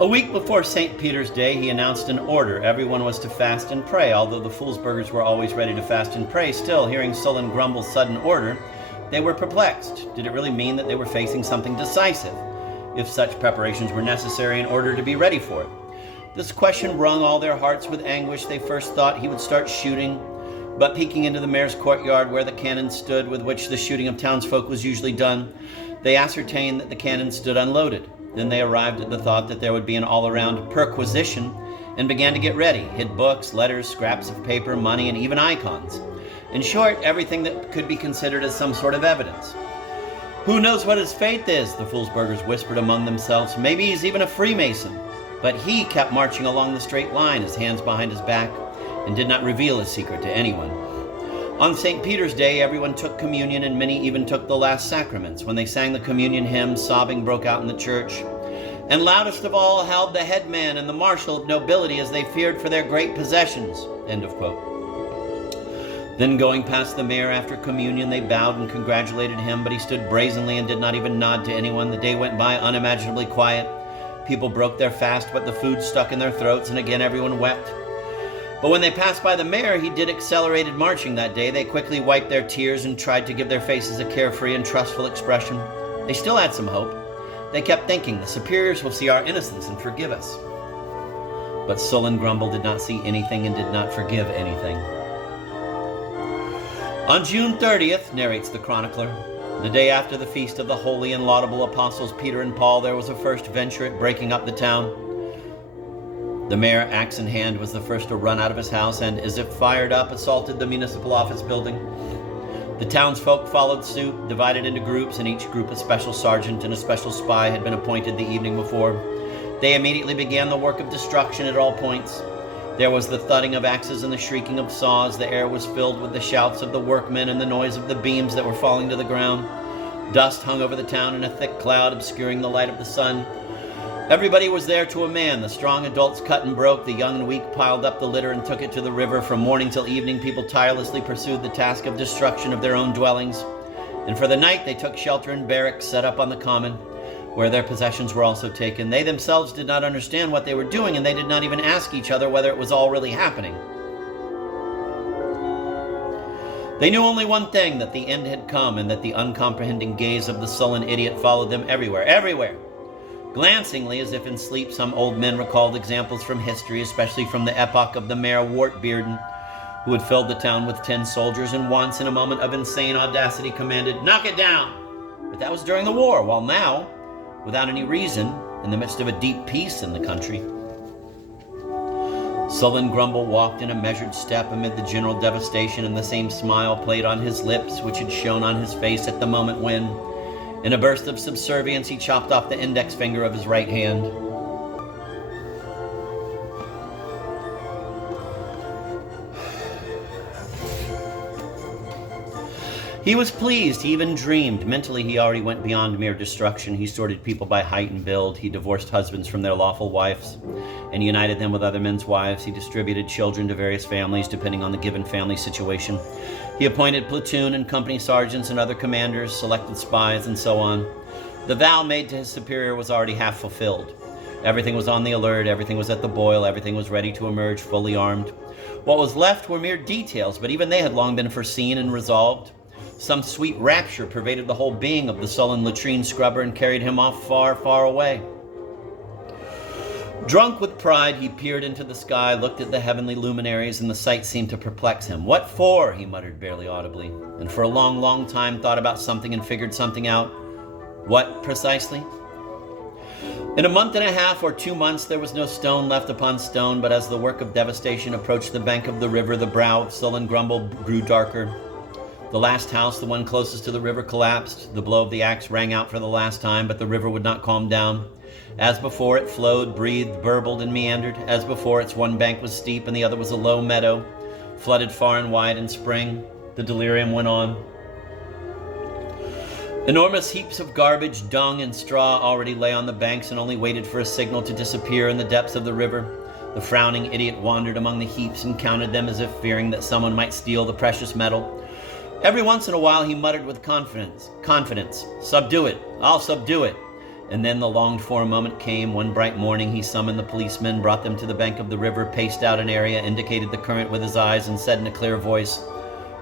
A week before St. Peter's Day, he announced an order. Everyone was to fast and pray. Although the Foolsburgers were always ready to fast and pray, still, hearing Sullen Grumble's sudden order, they were perplexed. Did it really mean that they were facing something decisive, if such preparations were necessary in order to be ready for it? This question wrung all their hearts with anguish. They first thought he would start shooting, but peeking into the mayor's courtyard where the cannon stood with which the shooting of townsfolk was usually done, they ascertained that the cannon stood unloaded. Then they arrived at the thought that there would be an all-around perquisition and began to get ready, hid books, letters, scraps of paper, money, and even icons. In short, everything that could be considered as some sort of evidence. Who knows what his faith is, the Foolsburgers whispered among themselves. Maybe he's even a Freemason. But he kept marching along the straight line, his hands behind his back, and did not reveal his secret to anyone. On St. Peter's Day, everyone took communion, and many even took the last sacraments. When they sang the communion hymn, sobbing broke out in the church. And loudest of all howled the headman and the marshal of nobility as they feared for their great possessions. End of quote. Then going past the mayor after communion, they bowed and congratulated him, but he stood brazenly and did not even nod to anyone. The day went by unimaginably quiet. People broke their fast, but the food stuck in their throats, and again everyone wept. But when they passed by the mayor, he did accelerated marching that day. They quickly wiped their tears and tried to give their faces a carefree and trustful expression. They still had some hope. They kept thinking, the superiors will see our innocence and forgive us. But Sullen Grumble did not see anything and did not forgive anything. On June 30th, narrates the chronicler, the day after the feast of the holy and laudable apostles Peter and Paul, there was a first venture at breaking up the town. The mayor, axe in hand, was the first to run out of his house and, as if fired up, assaulted the municipal office building. The townsfolk followed suit, divided into groups, and each group a special sergeant and a special spy had been appointed the evening before. They immediately began the work of destruction at all points. There was the thudding of axes and the shrieking of saws. The air was filled with the shouts of the workmen and the noise of the beams that were falling to the ground. Dust hung over the town in a thick cloud, obscuring the light of the sun. Everybody was there to a man. The strong adults cut and broke. The young and weak piled up the litter and took it to the river. From morning till evening, people tirelessly pursued the task of destruction of their own dwellings. And for the night, they took shelter in barracks set up on the common, where their possessions were also taken. They themselves did not understand what they were doing, and they did not even ask each other whether it was all really happening. They knew only one thing, that the end had come, and that the uncomprehending gaze of the sullen idiot followed them everywhere, everywhere. Glancingly, as if in sleep, some old men recalled examples from history, especially from the epoch of the Mayor Wartbearden, who had filled the town with 10 soldiers and once, in a moment of insane audacity, commanded, "Knock it down!" But that was during the war, while now, without any reason, in the midst of a deep peace in the country, Sullen Grumble walked in a measured step amid the general devastation, and the same smile played on his lips which had shone on his face at the moment when, in a burst of subservience, he chopped off the index finger of his right hand. He was pleased. He even dreamed. Mentally, he already went beyond mere destruction. He sorted people by height and build. He divorced husbands from their lawful wives and united them with other men's wives. He distributed children to various families depending on the given family situation. He appointed platoon and company sergeants and other commanders, selected spies, and so on. The vow made to his superior was already half fulfilled. Everything was on the alert, everything was at the boil, everything was ready to emerge fully armed. What was left were mere details, but even they had long been foreseen and resolved. Some sweet rapture pervaded the whole being of the sullen latrine scrubber and carried him off far, far away. Drunk with pride, he peered into the sky, looked at the heavenly luminaries, and the sight seemed to perplex him. "What for?" he muttered barely audibly, and for a long, long time thought about something and figured something out. What precisely? In a month and a half or 2 months, there was no stone left upon stone, but as the work of devastation approached the bank of the river, the brow of Sullen Grumble grew darker. The last house, the one closest to the river, collapsed. The blow of the axe rang out for the last time, but the river would not calm down. As before, it flowed, breathed, burbled, and meandered. As before, its one bank was steep and the other was a low meadow, flooded far and wide in spring. The delirium went on. Enormous heaps of garbage, dung, and straw already lay on the banks and only waited for a signal to disappear in the depths of the river. The frowning idiot wandered among the heaps and counted them as if fearing that someone might steal the precious metal. Every once in a while he muttered with confidence, "Subdue it, I'll subdue it." And then the longed-for moment came. One bright morning he summoned the policemen, brought them to the bank of the river, paced out an area, indicated the current with his eyes, and said in a clear voice,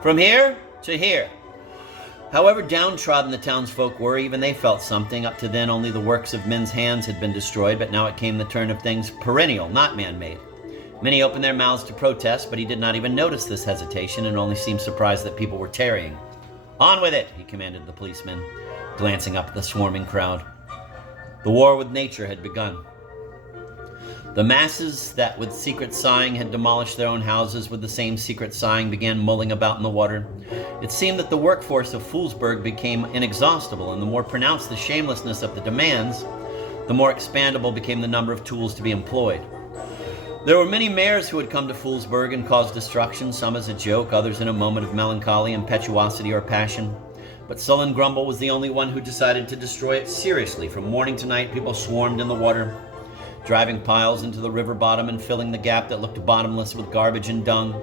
"From here to here." However downtrodden the townsfolk were, even they felt something. Up to then, only the works of men's hands had been destroyed, but now it came the turn of things perennial, not man-made. Many opened their mouths to protest, but he did not even notice this hesitation and only seemed surprised that people were tarrying. "On with it," he commanded the policemen, glancing up at the swarming crowd. The war with nature had begun. The masses that with secret sighing had demolished their own houses with the same secret sighing began mulling about in the water. It seemed that the workforce of Foolsburg became inexhaustible, and the more pronounced the shamelessness of the demands, the more expandable became the number of tools to be employed. There were many mayors who had come to Foolsburg and caused destruction, some as a joke, others in a moment of melancholy, impetuosity, or passion. But Sullen Grumble was the only one who decided to destroy it seriously. From morning to night, people swarmed in the water, driving piles into the river bottom and filling the gap that looked bottomless with garbage and dung.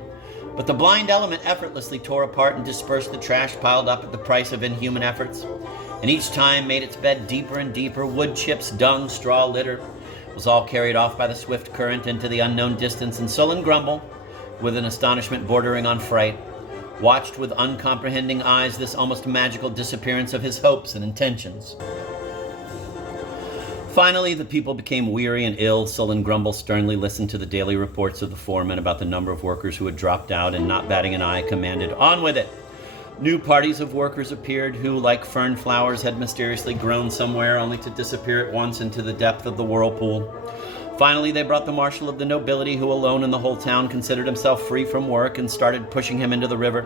But the blind element effortlessly tore apart and dispersed the trash piled up at the price of inhuman efforts, and each time made its bed deeper and deeper. Wood chips, dung, straw, litter was all carried off by the swift current into the unknown distance, and Sullen Grumble, with an astonishment bordering on fright, watched with uncomprehending eyes this almost magical disappearance of his hopes and intentions. Finally, the people became weary and ill. Sullen Grumble sternly listened to the daily reports of the foreman about the number of workers who had dropped out, and not batting an eye, commanded, "On with it!" New parties of workers appeared who, like fern flowers, had mysteriously grown somewhere only to disappear at once into the depth of the whirlpool. Finally, they brought the marshal of the nobility, who alone in the whole town considered himself free from work, and started pushing him into the river.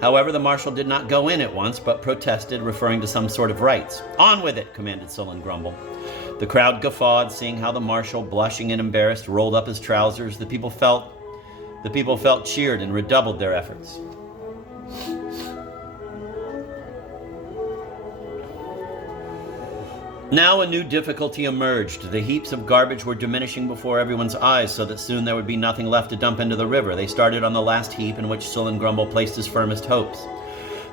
However, the marshal did not go in at once, but protested, referring to some sort of rights. "On with it," commanded Sullen Grumble. The crowd guffawed, seeing how the marshal, blushing and embarrassed, rolled up his trousers. The people felt cheered and redoubled their efforts. Now a new difficulty emerged. The heaps of garbage were diminishing before everyone's eyes, so that soon there would be nothing left to dump into the river. They started on the last heap, in which Sullen Grumble placed his firmest hopes.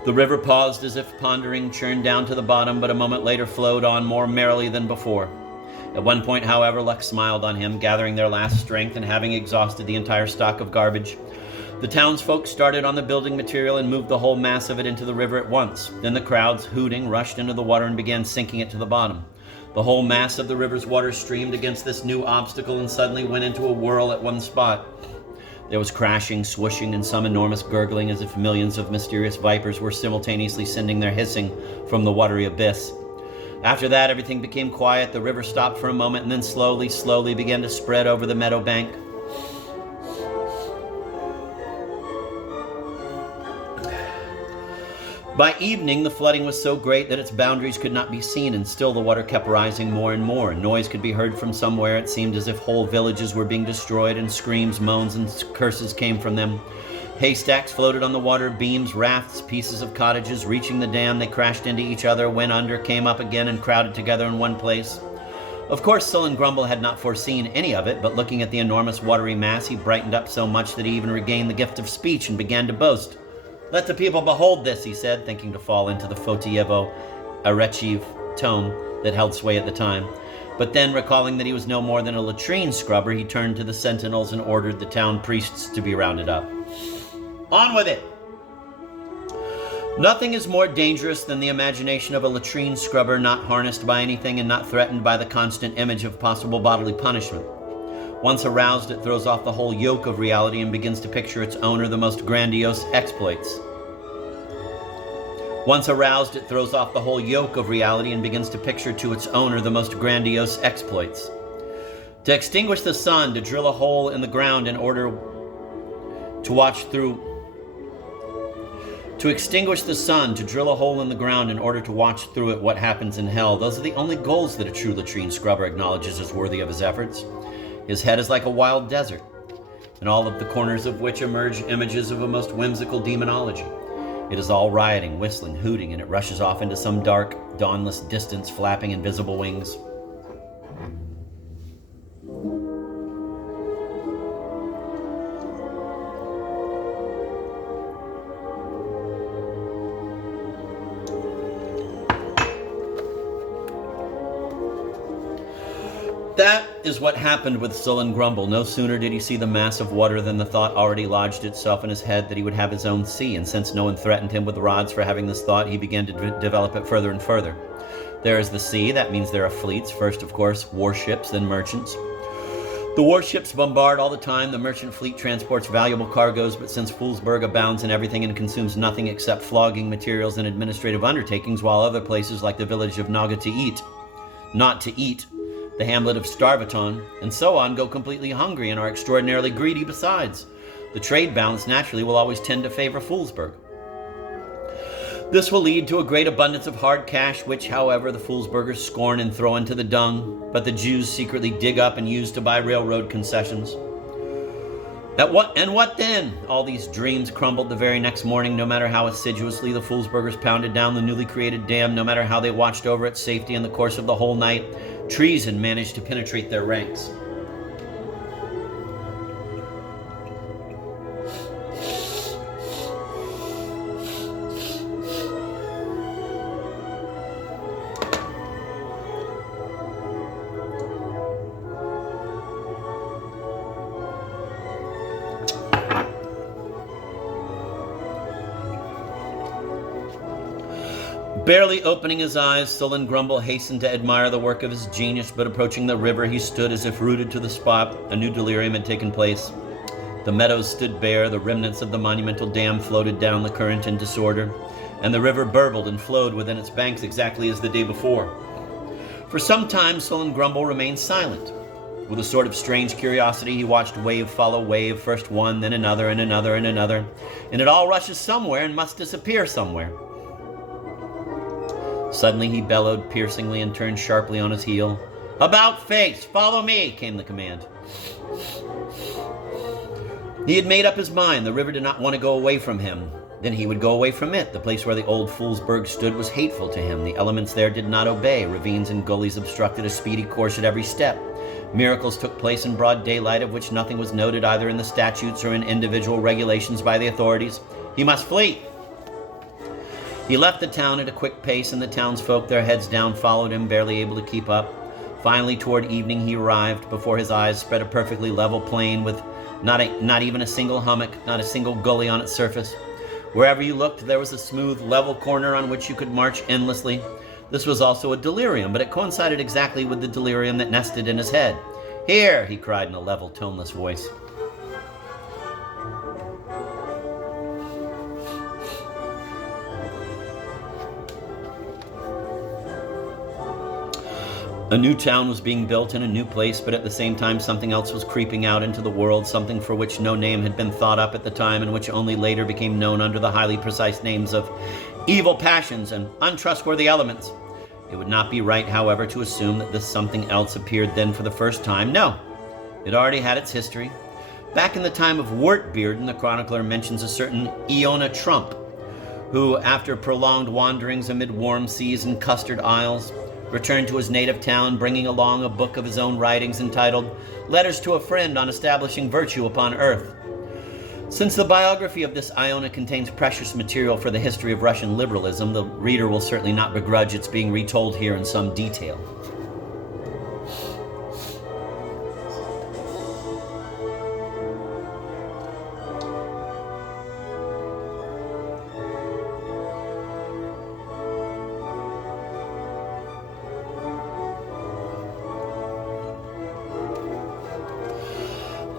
The river paused as if pondering, churned down to the bottom, but a moment later flowed on more merrily than before. At one point, however, luck smiled on him, gathering their last strength and having exhausted the entire stock of garbage. The townsfolk started on the building material and moved the whole mass of it into the river at once. Then the crowds, hooting, rushed into the water and began sinking it to the bottom. The whole mass of the river's water streamed against this new obstacle and suddenly went into a whirl at one spot. There was crashing, swooshing, and some enormous gurgling, as if millions of mysterious vipers were simultaneously sending their hissing from the watery abyss. After that, everything became quiet. The river stopped for a moment and then slowly began to spread over the meadow bank. By evening, the flooding was so great that its boundaries could not be seen, and still the water kept rising more and more. Noise could be heard from somewhere. It seemed as if whole villages were being destroyed, and screams, moans, and curses came from them. Haystacks floated on the water, beams, rafts, pieces of cottages. Reaching the dam, they crashed into each other, went under, came up again, and crowded together in one place. Of course, Sullen Grumble had not foreseen any of it, but looking at the enormous watery mass, he brightened up so much that he even regained the gift of speech and began to boast. "Let the people behold this," he said, thinking to fall into the Fotievo Arechiv tone that held sway at the time. But then, recalling that he was no more than a latrine scrubber, he turned to the sentinels and ordered the town priests to be rounded up. "On with it!" Nothing is more dangerous than the imagination of a latrine scrubber not harnessed by anything and not threatened by the constant image of possible bodily punishment. Once aroused, it throws off the whole yoke of reality and begins to picture its owner the most grandiose exploits. Once aroused, it throws off the whole yoke of reality and begins to picture to its owner the most grandiose exploits. To extinguish the sun, to drill a hole in the ground in order to watch through. To extinguish the sun, to drill a hole in the ground in order to watch through it what happens in hell. Those are the only goals that a true latrine scrubber acknowledges as worthy of his efforts. His head is like a wild desert, in all of the corners of which emerge images of a most whimsical demonology. It is all rioting, whistling, hooting, and it rushes off into some dark, dawnless distance, flapping invisible wings. That is what happened with Sullen Grumble. No sooner did he see the mass of water than the thought already lodged itself in his head that he would have his own sea, and since no one threatened him with rods for having this thought, he began to develop it further and further. There is the sea. That means there are fleets. First, of course, warships, then merchants. The warships bombard all the time. The merchant fleet transports valuable cargoes, but since Foolsburg abounds in everything and consumes nothing except flogging materials and administrative undertakings, while other places like the village of not to eat, the hamlet of Starvaton, and so on go completely hungry and are extraordinarily greedy besides. The trade balance naturally will always tend to favor Foolsburg. This will lead to a great abundance of hard cash, which, however, the Foolsburgers scorn and throw into the dung, but the Jews secretly dig up and use to buy railroad concessions. What then? All these dreams crumbled the very next morning, no matter how assiduously the Foolsburgers pounded down the newly created dam, no matter how they watched over its safety in the course of the whole night. Treason managed to penetrate their ranks. Barely opening his eyes, Sullen Grumble hastened to admire the work of his genius, but approaching the river, he stood as if rooted to the spot. A new delirium had taken place. The meadows stood bare, the remnants of the monumental dam floated down the current in disorder, and the river burbled and flowed within its banks exactly as the day before. For some time, Sullen Grumble remained silent. With a sort of strange curiosity, he watched wave follow wave, first one, then another, and another, and another, and it all rushes somewhere and must disappear somewhere. Suddenly he bellowed piercingly and turned sharply on his heel. "About face! Follow me!" came the command. He had made up his mind. The river did not want to go away from him. Then he would go away from it. The place where the old Foolsburg stood was hateful to him. The elements there did not obey. Ravines and gullies obstructed a speedy course at every step. Miracles took place in broad daylight, of which nothing was noted either in the statutes or in individual regulations by the authorities. He must flee. He left the town at a quick pace, and the townsfolk, their heads down, followed him, barely able to keep up. Finally, toward evening, he arrived. Before his eyes spread a perfectly level plain with not even a single hummock, not a single gully on its surface. Wherever you looked, there was a smooth, level corner on which you could march endlessly. This was also a delirium, but it coincided exactly with the delirium that nested in his head. "Here!" he cried in a level, toneless voice. A new town was being built in a new place, but at the same time something else was creeping out into the world, something for which no name had been thought up at the time and which only later became known under the highly precise names of evil passions and untrustworthy elements. It would not be right, however, to assume that this something else appeared then for the first time. No, it already had its history. Back in the time of Wartbearden, the chronicler mentions a certain Iona Trump, who, after prolonged wanderings amid warm seas and custard isles, returned to his native town, bringing along a book of his own writings entitled Letters to a Friend on Establishing Virtue upon Earth. Since the biography of this Iona contains precious material for the history of Russian liberalism, the reader will certainly not begrudge its being retold here in some detail.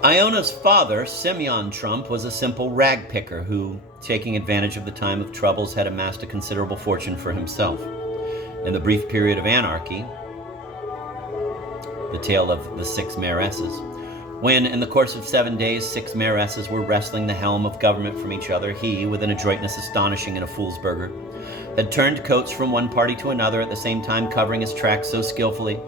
Iona's father, Semyon Trump, was a simple rag picker who, taking advantage of the time of troubles, had amassed a considerable fortune for himself. In the brief period of anarchy, the tale of the 6 mayoresses, when, in the course of 7 days, 6 mayoresses were wresting the helm of government from each other, he, with an adroitness astonishing in a Foolsburger, had turned coats from one party to another, at the same time covering his tracks so skillfully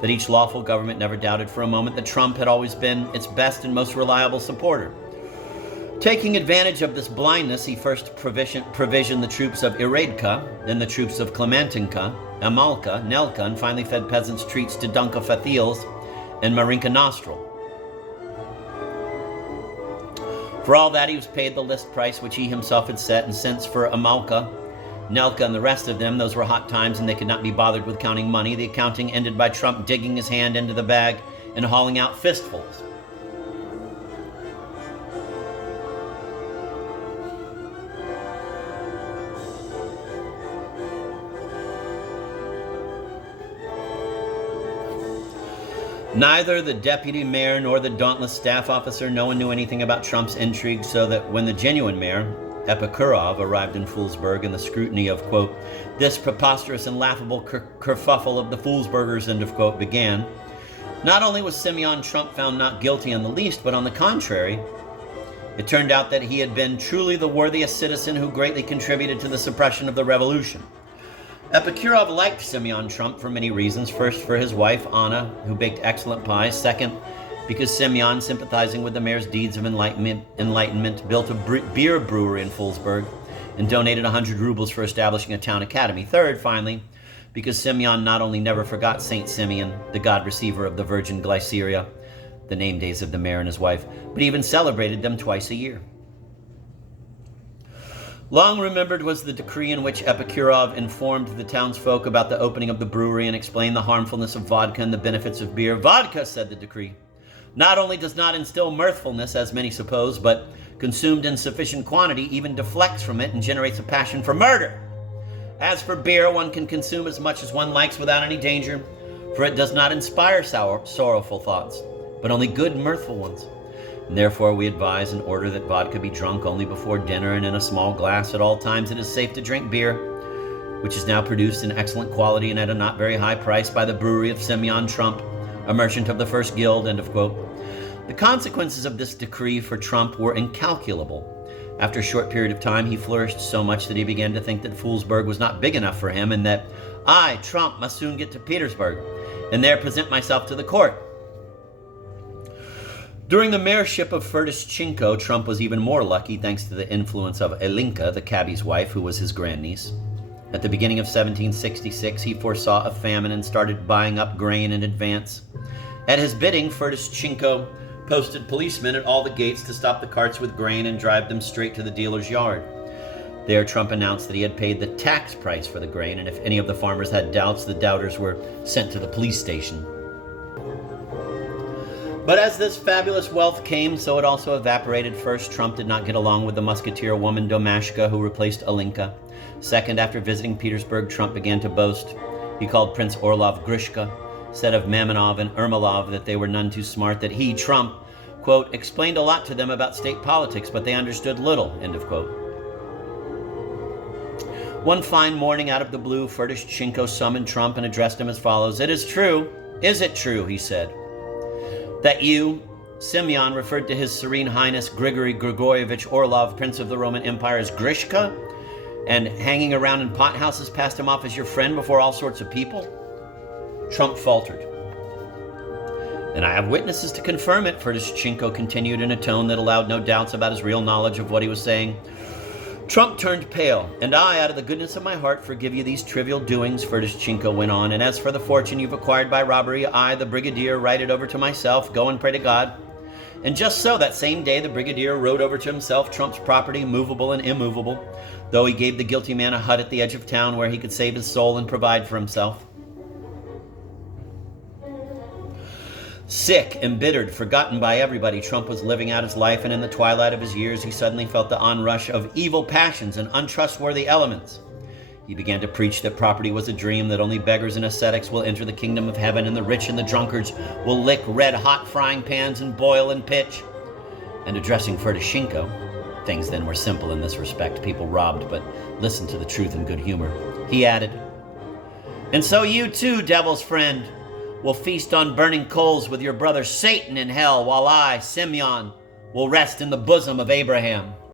that each lawful government never doubted for a moment that Trump had always been its best and most reliable supporter. Taking advantage of this blindness, he first provisioned the troops of Iredka, then the troops of Klementinka, Amalka, Nelka, and finally fed peasants' treats to Dunka Fathils and Marinka Nostril. For all that, he was paid the list price which he himself had set, and since for Amalka Nelka and the rest of them, those were hot times and they could not be bothered with counting money. The accounting ended by Trump digging his hand into the bag and hauling out fistfuls. Neither the deputy mayor nor the dauntless staff officer, no one knew anything about Trump's intrigue, so that when the genuine mayor, Epikurov, arrived in Foolsburg and the scrutiny of, quote, this preposterous and laughable kerfuffle of the Foolsburgers, end of quote, began, not only was Simeon Trump found not guilty in the least, but on the contrary, it turned out that he had been truly the worthiest citizen who greatly contributed to the suppression of the revolution. Epikurov liked Simeon Trump for many reasons. First, for his wife, Anna, who baked excellent pies. Second, because Simeon, sympathizing with the mayor's deeds of enlightenment, built a beer brewery in Foolsburg and donated 100 rubles for establishing a town academy. Third, finally, because Simeon not only never forgot Saint Simeon, the god receiver of the Virgin Glyceria, the name days of the mayor and his wife, but even celebrated them twice a year. Long remembered was the decree in which Epikurov informed the townsfolk about the opening of the brewery and explained the harmfulness of vodka and the benefits of beer. Vodka, said the decree, not only does not instill mirthfulness, as many suppose, but consumed in sufficient quantity even deflects from it and generates a passion for murder. As for beer, one can consume as much as one likes without any danger, for it does not inspire sorrowful thoughts, but only good, mirthful ones. And therefore we advise and order that vodka be drunk only before dinner and in a small glass. At all times it is safe to drink beer, which is now produced in excellent quality and at a not very high price by the brewery of Simeon Trump, a merchant of the first guild, end of quote. The consequences of this decree for Trump were incalculable. After a short period of time, he flourished so much that he began to think that Foolsburg was not big enough for him and that I, Trump, must soon get to Petersburg and there present myself to the court. During the mayorship of Ferdischenko, Trump was even more lucky thanks to the influence of Elinka, the cabbie's wife, who was his grandniece. At the beginning of 1766, he foresaw a famine and started buying up grain in advance. At his bidding, Ferdischenko posted policemen at all the gates to stop the carts with grain and drive them straight to the dealer's yard. There, Trump announced that he had paid the tax price for the grain, and if any of the farmers had doubts, the doubters were sent to the police station. But as this fabulous wealth came, so it also evaporated. First, Trump did not get along with the musketeer woman Domashka, who replaced Alinka. Second, after visiting Petersburg, Trump began to boast. He called Prince Orlov Grishka, said of Mamonov and Ermolov that they were none too smart, that he, Trump, quote, explained a lot to them about state politics, but they understood little, end of quote. One fine morning, out of the blue, Ferdischenko summoned Trump and addressed him as follows. It is true, is it true, he said, that you, Simeon, referred to his Serene Highness Grigory Grigorievich Orlov, Prince of the Roman Empire, as Grishka, and hanging around in pothouses passed him off as your friend before all sorts of people? Trump faltered. And I have witnesses to confirm it, Ferdischenko continued in a tone that allowed no doubts about his real knowledge of what he was saying. Trump turned pale. And I, out of the goodness of my heart, forgive you these trivial doings, Ferdischenko went on. And as for the fortune you've acquired by robbery, I, the brigadier, write it over to myself. Go and pray to God. And just so, that same day, the brigadier wrote over to himself Trump's property, movable and immovable, though he gave the guilty man a hut at the edge of town where he could save his soul and provide for himself. Sick, embittered, forgotten by everybody, Trump was living out his life, and in the twilight of his years, he suddenly felt the onrush of evil passions and untrustworthy elements. He began to preach that property was a dream, that only beggars and ascetics will enter the kingdom of heaven, and the rich and the drunkards will lick red-hot frying pans and boil and pitch. And addressing Ferdischenko, things then were simple in this respect, people robbed, but listened to the truth in good humor. He added, and so you too, devil's friend, will feast on burning coals with your brother Satan in hell, while I, Simeon, will rest in the bosom of Abraham.